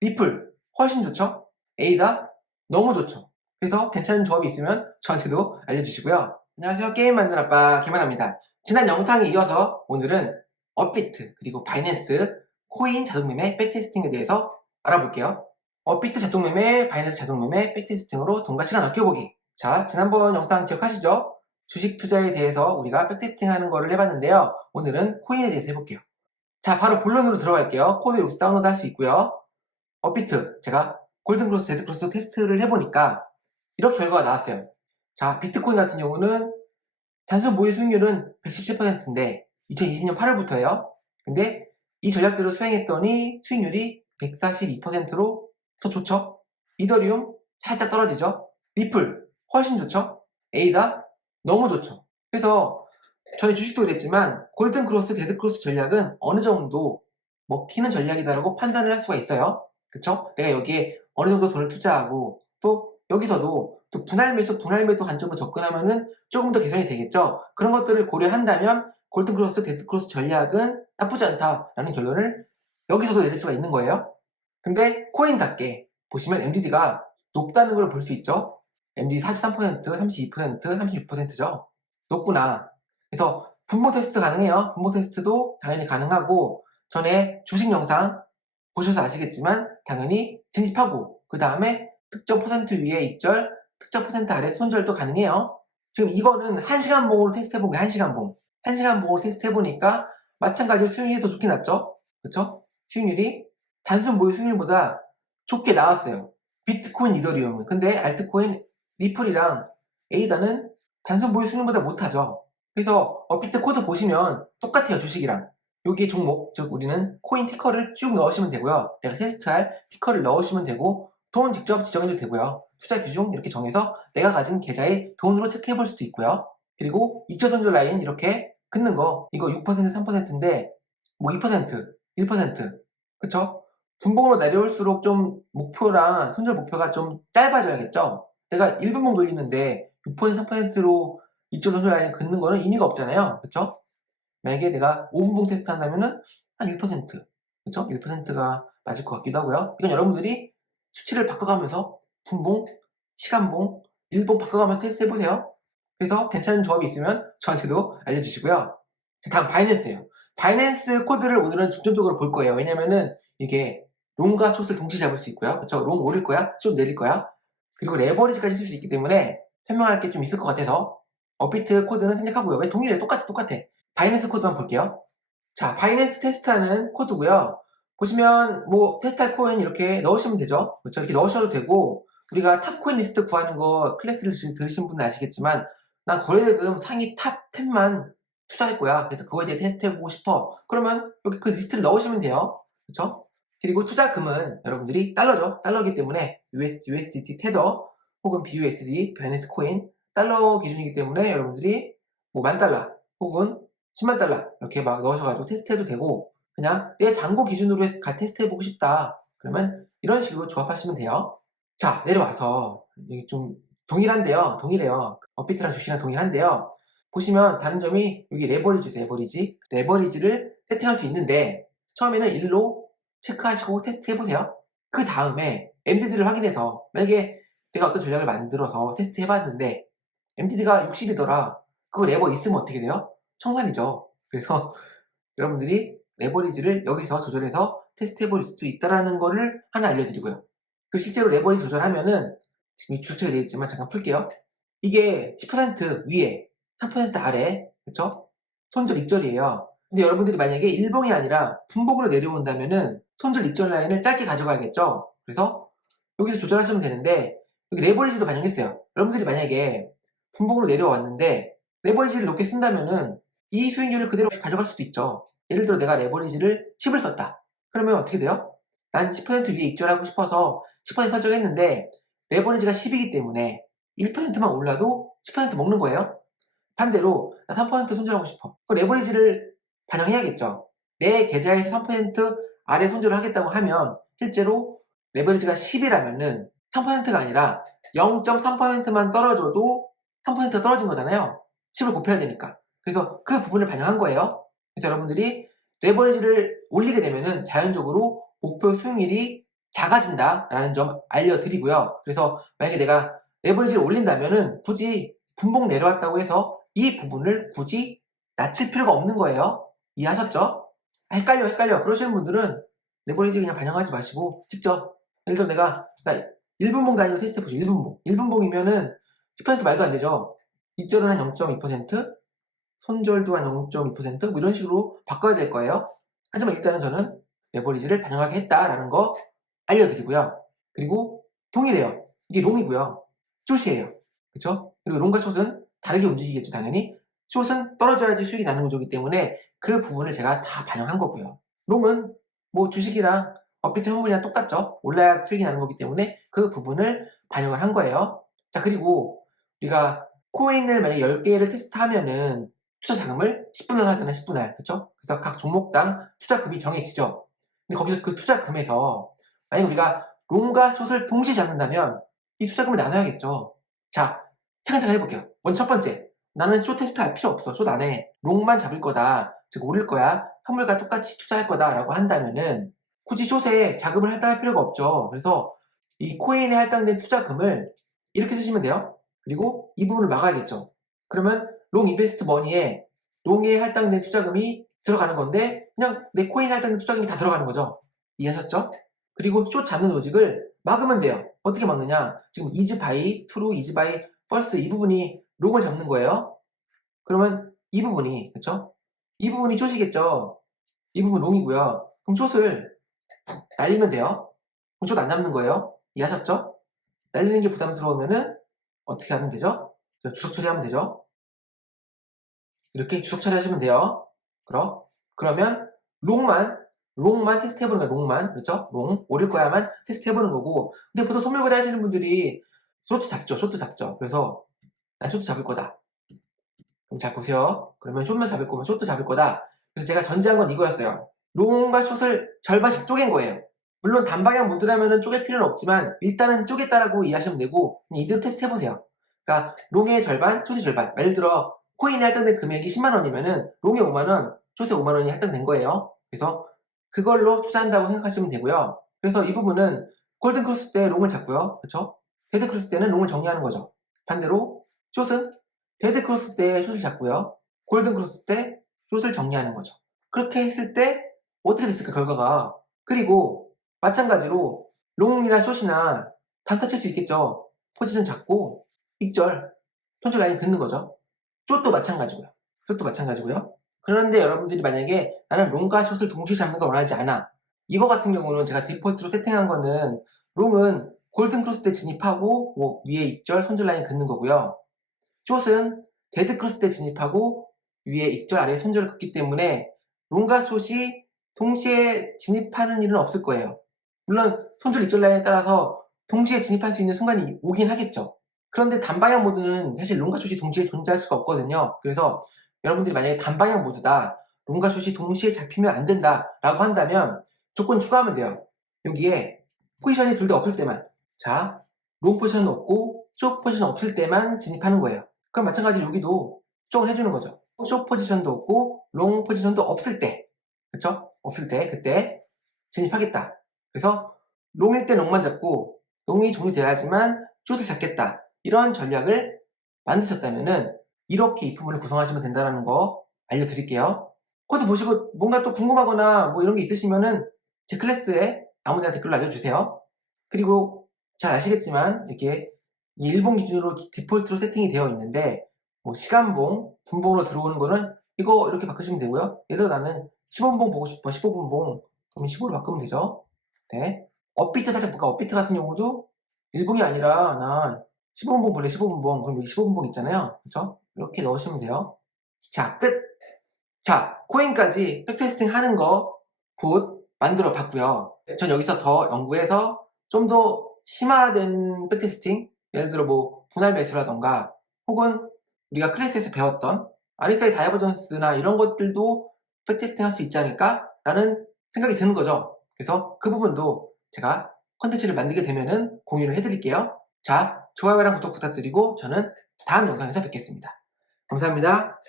리플 훨씬 좋죠? A다 너무 좋죠. 그래서 괜찮은 조합이 있으면 저한테도 알려주시고요. 안녕하세요. 게임 만드는 아빠 김하나입니다. 지난 영상에 이어서 오늘은 업비트 그리고 바이낸스 코인 자동매매 백테스팅에 대해서 알아볼게요. 업비트 자동매매, 바이낸스 자동매매 백테스팅으로 돈과 시간 아껴보기. 자, 지난번 영상 기억하시죠? 주식 투자에 대해서 우리가 백테스팅 하는 거를 해봤는데요. 오늘은 코인에 대해서 해볼게요. 자, 바로 본론으로 들어갈게요. 코드 여기서 다운로드 할 수 있고요. 업비트, 제가 골든크로스, 데드크로스 테스트를 해보니까 이렇게 결과가 나왔어요. 자, 비트코인 같은 경우는 단순 모의 수익률은 117%인데 2020년 8월부터예요. 근데 이 전략대로 수행했더니 수익률이 142%로 더 좋죠. 이더리움 살짝 떨어지죠. 리플 훨씬 좋죠. 에이다 너무 좋죠. 그래서 전에 주식도 그랬지만 골든크로스, 데드크로스 전략은 어느 정도 먹히는 전략이다라고 판단을 할 수가 있어요. 그쵸? 내가 여기에 어느 정도 돈을 투자하고 또 여기서도 또 분할 매수 관점으로 접근하면은 조금 더 개선이 되겠죠. 그런 것들을 고려한다면 골든크로스, 데드크로스 전략은 나쁘지 않다라는 결론을 여기서도 내릴 수가 있는 거예요. 근데 코인답게 보시면 MDD가 높다는 걸 볼 수 있죠. MDD 43%, 32%, 36%죠. 높구나. 그래서 분모 테스트 가능해요. 분모 테스트도 당연히 가능하고 전에 주식 영상 보셔서 아시겠지만 당연히 진입하고 그 다음에 특정 퍼센트 위에 입절, 특정 퍼센트 아래 손절도 가능해요. 지금 이거는 1시간 봉으로 테스트해본 거예요. 1시간 봉. 1시간 봉으로 테스트해보니까 마찬가지로 수익률이 더 좋게 났죠. 그쵸? 수익률이 단순 모의 수익률보다 좋게 나왔어요. 비트코인, 이더리움은. 근데 알트코인, 리플이랑 에이다는 단순 모의 수익률보다 못하죠. 그래서 업비트 코드 보시면 똑같아요. 주식이랑. 여기 종목, 즉 우리는 코인 티커를 쭉 넣으시면 되고요. 내가 테스트할 티커를 넣으시면 되고 돈 직접 지정해도 되고요. 투자 비중 이렇게 정해서 내가 가진 계좌에 돈으로 체크해 볼 수도 있고요. 그리고 2차 손절 라인 이렇게 긋는 거 이거 6% 3%인데 뭐 2% 1% 그쵸? 분봉으로 내려올수록 좀 목표랑 손절 목표가 좀 짧아져야겠죠? 내가 1분봉 돌리는데 6% 3%로 2차 손절 라인 긋는 거는 의미가 없잖아요. 그쵸? 만약에 내가 5분봉 테스트 한다면은 한 1%, 그쵸? 1%가 맞을 것 같기도 하고요. 이건 여러분들이 수치를 바꿔가면서 분봉, 시간봉, 일봉 바꿔가면서 테스트 해보세요. 그래서 괜찮은 조합이 있으면 저한테도 알려주시고요. 다음 바이낸스예요. 바이낸스 코드를 오늘은 중점적으로 볼 거예요. 왜냐면은 이게 롱과 숏을 동시에 잡을 수 있고요. 그쵸? 롱 오를 거야, 숏 내릴 거야. 그리고 레버리지까지 쓸 수 있기 때문에 설명할 게 좀 있을 것 같아서 업비트 코드는 생략하고요. 왜 동일해? 똑같아. 바이낸스 코드 한번 볼게요. 자, 바이낸스 테스트하는 코드고요. 보시면 뭐 테스트할 코인 이렇게 넣으시면 되죠. 그렇죠? 이렇게 넣으셔도 되고 우리가 탑 코인 리스트 구하는 거 클래스를 들으신 분은 아시겠지만 난 거래대금 상위 탑 10만 투자할 거야. 그래서 그거에 대해 테스트해보고 싶어. 그러면 여기 그 리스트를 넣으시면 돼요. 그렇죠? 그리고 투자금은 여러분들이 달러죠. 달러이기 때문에 USDT 테더 혹은 BUSD, 바이낸스 코인 달러 기준이기 때문에 여러분들이 뭐 $10,000 혹은 10만 달러 이렇게 막 넣으셔가지고 테스트해도 되고 그냥 내 잔고 기준으로 테스트해보고 싶다 그러면 이런 식으로 조합하시면 돼요. 자, 내려와서 여기 좀 동일해요. 업비트랑 주식이랑 동일한데요. 보시면 다른 점이 여기 레버리지세요. 레버리지를 세팅할 수 있는데 처음에는 1로 체크하시고 테스트해보세요. 그 다음에 MDD를 확인해서 만약에 내가 어떤 전략을 만들어서 테스트해봤는데 MDD가 60이더라 그거 레버 있으면 어떻게 돼요? 청산이죠. 그래서 여러분들이 레버리지를 여기서 조절해서 테스트해 볼 수 있다는 거를 하나 알려드리고요. 그 실제로 레버리지 조절하면은 지금 이 주체가 되어 있지만 잠깐 풀게요. 이게 10% 위에 3% 아래 그쵸? 손절 익절이에요. 근데 여러분들이 만약에 일봉이 아니라 분봉으로 내려온다면은 손절 익절 라인을 짧게 가져가야겠죠? 그래서 여기서 조절하시면 되는데 여기 레버리지도 반영했어요. 여러분들이 만약에 분봉으로 내려왔는데 레버리지를 높게 쓴다면은 이 수익률을 그대로 가져갈 수도 있죠. 예를 들어 내가 레버리지를 10을 썼다. 그러면 어떻게 돼요? 난 10% 위에 익절하고 싶어서 10% 설정했는데 레버리지가 10이기 때문에 1%만 올라도 10% 먹는 거예요. 반대로 나 3% 손절하고 싶어. 그 레버리지를 반영해야겠죠. 내 계좌에서 3% 아래 손절을 하겠다고 하면 실제로 레버리지가 10이라면은 3%가 아니라 0.3%만 떨어져도 3%가 떨어진 거잖아요. 10을 곱해야 되니까. 그래서 그 부분을 반영한 거예요. 그래서 여러분들이 레버리지를 올리게 되면은 자연적으로 목표 수익률이 작아진다라는 점 알려드리고요. 그래서 만약에 내가 레버리지를 올린다면은 굳이 분봉 내려왔다고 해서 이 부분을 굳이 낮출 필요가 없는 거예요. 이해하셨죠? 헷갈려. 그러시는 분들은 레버리지 그냥 반영하지 마시고 직접 예를 들어 내가 1분봉 단위로 테스트 해보죠. 1분봉이면은 10% 말도 안 되죠. 입절은 한 0.2%, 손절도 한 0.2%, 뭐 이런 식으로 바꿔야 될 거예요. 하지만 일단은 저는 레버리지를 반영하게 했다라는 거 알려드리고요. 그리고 동일해요. 이게 롱이고요. 숏이에요. 그쵸? 그리고 롱과 숏은 다르게 움직이겠죠, 당연히. 숏은 떨어져야지 수익이 나는 구조이기 때문에 그 부분을 제가 다 반영한 거고요. 롱은 뭐 주식이랑 업비트 현물이랑 똑같죠. 올라야 수익이 나는 거기 때문에 그 부분을 반영을 한 거예요. 자, 그리고 우리가 코인을 만약에 10개를 테스트하면은 투자 자금을 10분할 하잖아요. 10분할. 그쵸? 그래서 각 종목당 투자금이 정해지죠. 근데 거기서 그 투자금에서 만약에 우리가 롱과 숏을 동시에 잡는다면 이 투자금을 나눠야겠죠. 자, 차근차근 해볼게요. 먼저 첫 번째, 나는 숏 테스트 할 필요 없어. 숏 안에 롱만 잡을 거다. 즉 오를 거야. 현물과 똑같이 투자할 거다라고 한다면은 굳이 숏에 자금을 할당할 필요가 없죠. 그래서 이 코인에 할당된 투자금을 이렇게 쓰시면 돼요. 그리고 이 부분을 막아야겠죠. 그러면 롱 인베스트 머니에 롱에 할당된 투자금이 들어가는 건데 그냥 내 코인에 할당된 투자금이 다 들어가는 거죠. 이해하셨죠? 그리고 숏 잡는 로직을 막으면 돼요. 어떻게 막느냐? 지금 이즈바이, 트루, 이즈바이, 펄스 이 부분이 롱을 잡는 거예요. 그러면 이 부분이, 그쵸? 이 부분이 숏이겠죠? 이 부분 롱이고요. 그럼 숏을 날리면 돼요. 그럼 숏 안 잡는 거예요. 이해하셨죠? 날리는 게 부담스러우면은 어떻게 하면 되죠? 주석 처리하면 되죠? 이렇게 주석 처리하시면 돼요. 그러면 롱만 테스트 해보는 거야. 롱만, 그렇죠? 롱 오를 거야만 테스트 해보는 거고. 근데 보통 선물거래 하시는 분들이 쇼트 잡죠. 그래서 난 쇼트 잡을 거다. 그럼 잘 보세요. 그러면 숏만 잡을 거면 쇼트 잡을 거다. 그래서 제가 전제한 건 이거였어요. 롱과 숏을 절반씩 쪼갠 거예요. 물론 단방향 모드라면 쪼갤 필요는 없지만 일단은 쪼갰다라고 이해하시면 되고 그냥 이대로 테스트 해보세요. 그러니까 롱의 절반, 숏의 절반. 예를 들어 코인에 할당된 금액이 10만 원이면은 롱에 5만 원, 숏에 5만 원이 할당된 거예요. 그래서 그걸로 투자한다고 생각하시면 되고요. 그래서 이 부분은 골든 크로스 때 롱을 잡고요. 그렇죠? 데드 크로스 때는 롱을 정리하는 거죠. 반대로 숏은 데드 크로스 때 숏을 잡고요. 골든 크로스 때 숏을 정리하는 거죠. 그렇게 했을 때 어떻게 됐을까 결과가. 그리고 마찬가지로 롱이나 숏이나 단타 칠 수 있겠죠. 포지션 잡고 익절, 손절 라인 긋는 거죠. 숏도 마찬가지고요. 그런데 여러분들이 만약에 나는 롱과 숏을 동시에 잡는 걸 원하지 않아. 이거 같은 경우는 제가 디폴트로 세팅한 거는 롱은 골든 크로스 때 진입하고 뭐 위에 익절, 손절 라인 긋는 거고요. 숏은 데드 크로스 때 진입하고 위에 익절 아래에 손절을 긋기 때문에 롱과 숏이 동시에 진입하는 일은 없을 거예요. 물론 손절 익절 라인에 따라서 동시에 진입할 수 있는 순간이 오긴 하겠죠. 그런데 단방향 모드는 사실 롱과 숏이 동시에 존재할 수가 없거든요. 그래서 여러분들이 만약에 단방향 모드다, 롱과 숏이 동시에 잡히면 안 된다 라고 한다면 조건 추가하면 돼요. 여기에 포지션이 둘 다 없을 때만, 자, 롱 포지션은 없고 숏 포지션 없을 때만 진입하는 거예요. 그럼 마찬가지로 여기도 수정을 해주는 거죠. 숏 포지션도 없고 롱 포지션도 없을 때, 그쵸? 없을 때 그때 진입하겠다. 그래서 롱일 때 롱만 잡고 롱이 종료돼야지만 숏을 잡겠다. 이런 전략을 만드셨다면은 이렇게 이 부분을 구성하시면 된다는 거 알려드릴게요. 코드 보시고 뭔가 또 궁금하거나 뭐 이런 게 있으시면은 제 클래스에 아무데나 댓글로 알려주세요. 그리고 잘 아시겠지만 이렇게 일본 기준으로 디폴트로 세팅이 되어 있는데 뭐 시간봉, 분봉으로 들어오는 거는 이거 이렇게 바꾸시면 되고요. 예를 들어 나는 15분봉 보고 싶어. 15분봉. 그럼 15로 바꾸면 되죠. 네. 업비트 살짝 볼까? 업비트 같은 경우도 일봉이 아니라 나 15분봉 볼래 15분봉. 그럼 여기 15분봉 있잖아요. 그쵸? 이렇게 넣으시면 돼요. 자, 끝! 자, 코인까지 백테스팅 하는 거 곧 만들어 봤고요. 전 여기서 더 연구해서 좀 더 심화된 백테스팅, 예를 들어 뭐 분할 매수라던가 혹은 우리가 클래스에서 배웠던 RSI 다이버전스나 이런 것들도 백테스팅 할 수 있지 않을까? 라는 생각이 드는 거죠. 그래서 그 부분도 제가 컨텐츠를 만들게 되면은 공유를 해드릴게요. 자, 좋아요랑 구독 부탁드리고 저는 다음 영상에서 뵙겠습니다. 감사합니다.